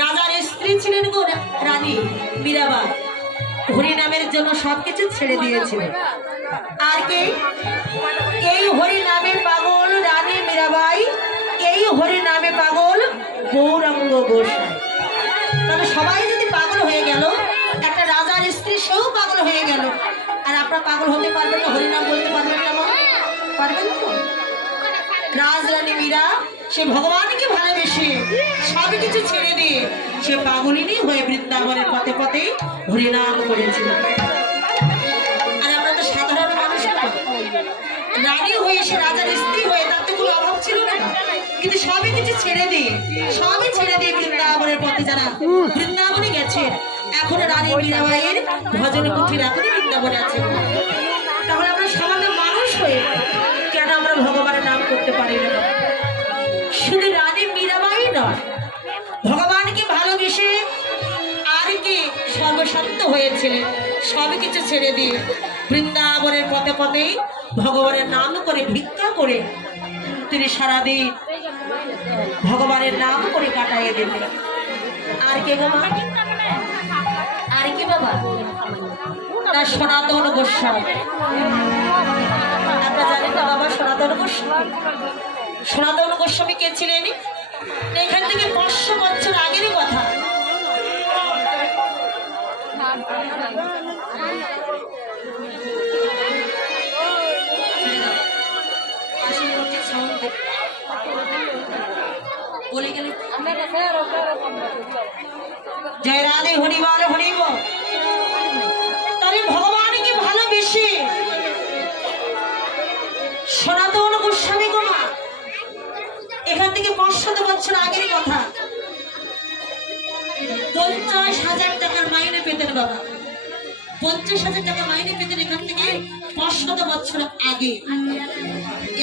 রাজার স্ত্রী ছিলেন গো রানী মীরাবাই হরিনামের জন্য সবকিছু ছেড়ে দিয়েছিলেন আর কে? এই হরি নামে পাগল রানী মীরাবাই, এই হরি নামে পাগল গৌরাঙ্গ গোসাই তাহলে সবাই যদি পাগল হয়ে গেল, একটা রাজার স্ত্রী সেও পাগল হয়ে গেল। আর আপনারা পাগল হতে পারবেন না, হরিনাম বলতে পারবেন না? পারবেন তো? রাজরানী মীরা সে ভগবানকে ভালোবেসে সব কিছু ছেড়ে দিয়ে সে পাগলিনী হয়ে বৃন্দাবনের পথে পথে হরিনাম করেছিল। আর আমরা তো সাধারণ মানুষ রানী হয়ে সে রাজার স্ত্রী হয়ে তার তো কোনো অভাব ছিল না। কিন্তু সবই কিছু ছেড়ে দিয়ে, সবই ছেড়ে দিয়ে বৃন্দাবনের পথে যারা বৃন্দাবনে গেছেন, এখন রানী মীরাবাইয়ের ভজন কুঠির এখনই বৃন্দাবনে আছে হয়েছিলেন সব কিছু ছেড়ে দিয়ে বৃন্দাবনের পথে পথেই ভগবানের নাম করে ভিক্ষা করে তিনি সারাদিন ভগবানের নাম করে কাটাইয়ে দিতেন আর কে মা? আর কি বাবা? না সনাতন গোস্বামী। আপনারা জানেন না বাবা সনাতন গোস্বামী। সনাতন গোস্বামী কে ছিলেন? এখান থেকে পাঁচশো বছর আগেরই কথা। জয় রাধে হরিবার হরিব তাহলে ভগবানকে ভালোবেসে? সনাতন গোস্বামী গোমা এখান থেকে পাঁচশত বছর আগের কথা। বাবা পঞ্চাশ হাজার টাকা মাইনে পেতেন এখান থেকে পাঁচশত বছর আগে।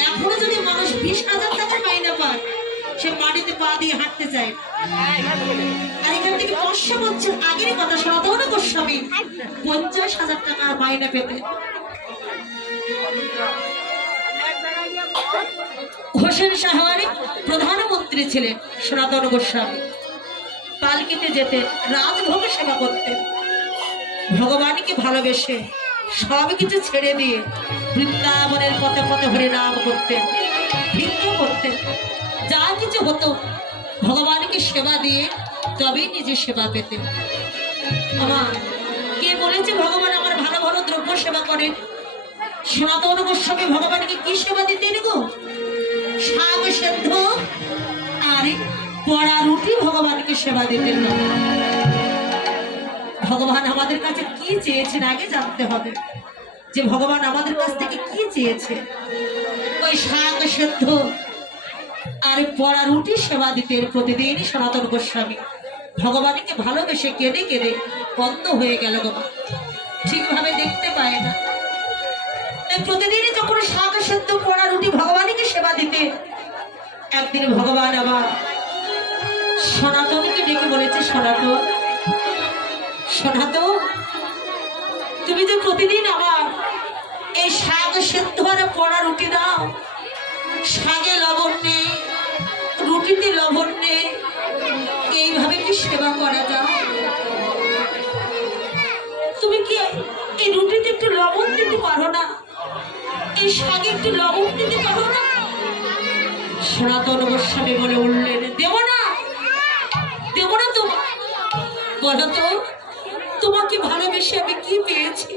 এখনও যদি মানুষ বিশ হাজার টাকার মাইনে পায়, সে মাটিতে পা দিয়ে হাঁটতে চায়। আর এখান থেকে পাঁচশো বছর আগের কথা গোস্বামী। পঞ্চাশ হাজার মাইনে পেতেন হোসেন প্রধানমন্ত্রী ছিলেন সনাতন গোস্বামী। পালকিতে যেতে রাজভোগে সেবা করতেন। ভগবানকে ভালোবেসে সব কিছু ছেড়ে দিয়ে বৃন্দাবনের পথে পথে হরে নাম করতেন ভিক্ষা করতেন যা কিছু হতো, ভগবানকে সেবা দিয়ে তবেই নিজে সেবা পেতেন আমার কে বলেছে ভগবান আমার ভালো ভালো দ্রব্য সেবা করেন সনাতন গোস্বামী ভগবানকে কি সেবা দিতেন গো? শাক সেদ্ধ, আর পড়া রুটি ভগবানকে সেবা দিতেন না। ভগবান আমাদের কাছে কি চেয়েছেন আগে জানতে হবে। যে ভগবান আমাদের কাছ থেকে কি চেয়েছে? ওই শাক সেদ্ধ আর পড়া রুটি সেবা দিতেন প্রতিদিন সনাতন গোস্বামী। ভগবানকে ভালোবেসে কেঁদে কেঁদে বন্ধ হয়ে গেল গো ঠিকভাবে দেখতে পায় না। প্রতিদিনই যখন শাক সেদ্ধ, পড়া রুটি ভগবানকে সেবা দিতে, একদিন ভগবান আবার সনাতনকে ডেকে বলেছে, সনাতন সনাতন তুমি যে প্রতিদিন আমার এই শাক সেদ্ধ আর পড়া রুটি দাও। শাকে লবণ নেই, রুটিতে লবণ নেই, এইভাবে কি সেবা করা যায়? তুমি কি এই রুটিতে একটু লবণ দিতে পারো না? এই শাকে একটু লবণ দিতে পারো না? সনাতন গোস্বামী বলে উঠলেন, দেব না দেব না তো বলো তো তোমাকে ভালোবেসে আমি কি পেয়েছি?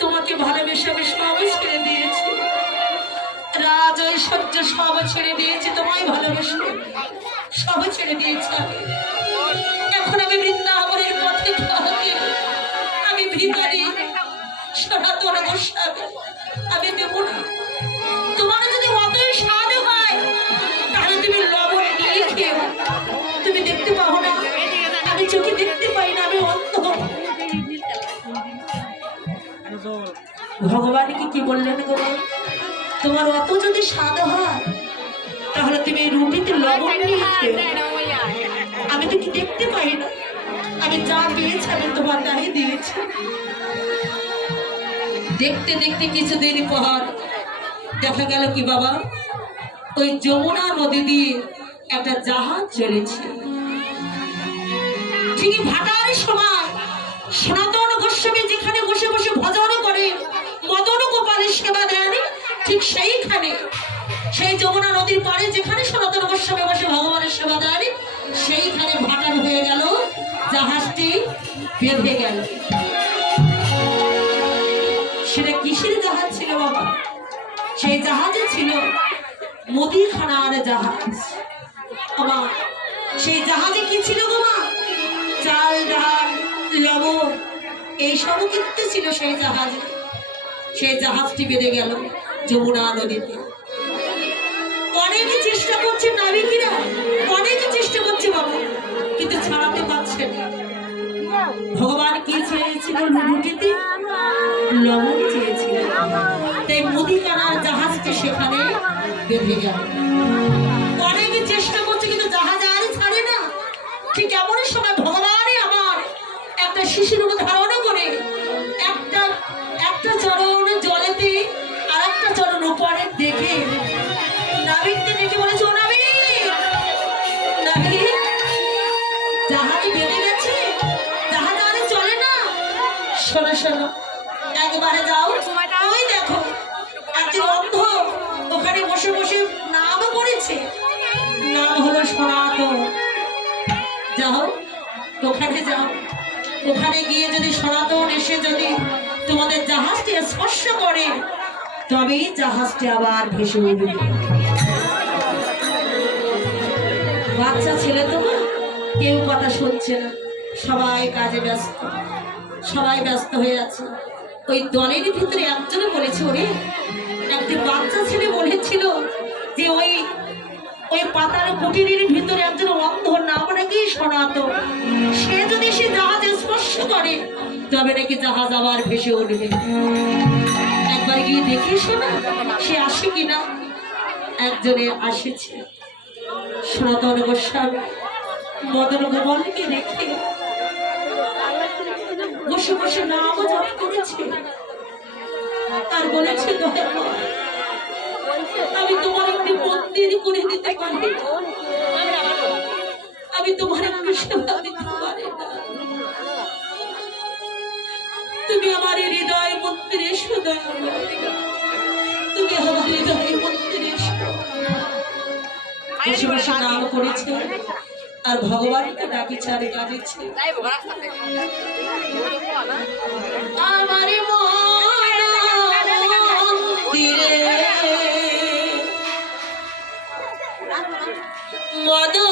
তোমাকে ভালোবেসে আমি সব ছেড়ে দিয়েছি। রাজ ঐশ্বর্য সব ছেড়ে দিয়েছি, তোমায় ভালোবেসে। সব ছেড়ে দিয়েছি আমি। ভগবানকে কি বললেন গো তোমার অত যদি স্বাদ হয় তাহলে তুমি রুটিতে লবণ নিয়ে আমি তো কি দেখতে পাই না। আমি যা পেয়েছি আমি তোমার গায়ে দিয়েছি। দেখতে দেখতে কিছুদিন পর দেখা গেল কি বাবা ওই যমুনা নদী দিয়ে একটা জাহাজ চলেছে। ঠিকই ভাটার সময় সনাতন গোস্বামী যেখানে বসে বসে ভজন করে মদন গোপালের সেবা দেন ঠিক সেইখানে, সেই যমুনা নদীর পাড়ে যেখানে সনাতন গোস্বামী বসে ভগবানের সেবা দেন, সেইখানে ভাটার হয়ে গেল, জাহাজটি বেঁধে গেল। সেটা কিসের জাহাজ ছিল বাবা? সেই জাহাজে ছিল মুদিখানার জাহাজ। বাবা, সেই জাহাজে কি ছিল মা? চাল, ডাল, লবণ এইসবও কিন্তু ছিল সেই জাহাজে। সেই জাহাজটি বেঁধে গেল। যমুনা নদীতে অনেকে চেষ্টা করছে নাবিকেরা, অনেকে চেষ্টা করছে বাবা, কিন্তু ছাড়াতে পারছে ভগবান কি চেয়েছিল রুটিতে লবণ চেয়েছিল। তাই মুদিখানার জাহাজটি সেখানে বেঁধে গেল। অনেকে চেষ্টা করছে, কিন্তু জাহাজ আর ছাড়ে না। ঠিক এমন সময় ভগবানই আমার একটা শিশুর উপর গেছে? জাহাজ চলে না? একবারে যাও। ওই দেখো একজন অন্ধ বসে বসে পড়েছে। ওখানে যাও। ওখানে গিয়ে যদি এসে যদি তোমাদের জাহাজটি করে জাহাজটি আবার বাচ্চা ছেলে তো না কেউ কথা শুনছে না। সবাই কাজে ব্যস্ত। সবাই ব্যস্ত হয়ে আছে। ওই দলের ভিতরে একজনে বলেছে ওরে, একটি বাচ্চা ছেলে বলেছিল যে ওই ওই পাতার কুটিরের ভিতরে একজন অন্ধ নাম নাকি সনাতন সে যদি সে জাহাজ স্পর্শ করে, তবে নাকি জাহাজ আবার ভেসে উঠবে। একবার গিয়ে দেখে শোনা সে আসে কিনা। একজনে আসেছে। সনাতন গোস্বামী। মদন গোপালকে রেখে বসে বসে নাম জপ করেছে। আর বলেছে আমি তোমার একটি মন্দির করে দিতে পারি আমি তোমার একটি সেবা দিতে পারি তুমি আমার হৃদয় মন্দিরে এসো। তুমি আমার হৃদয় মন্দিরে এসো। বসে বসে নাম করেছে। আর ভগবানকে ডাকিছে আর কাঁদিছে আমার মন্দিরে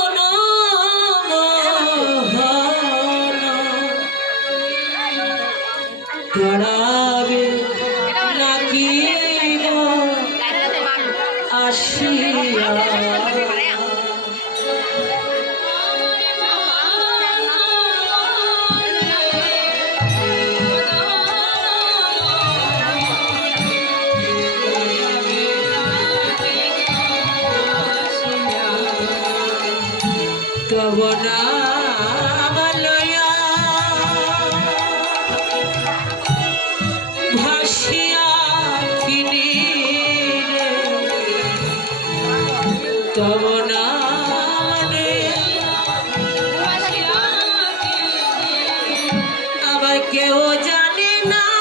Lena.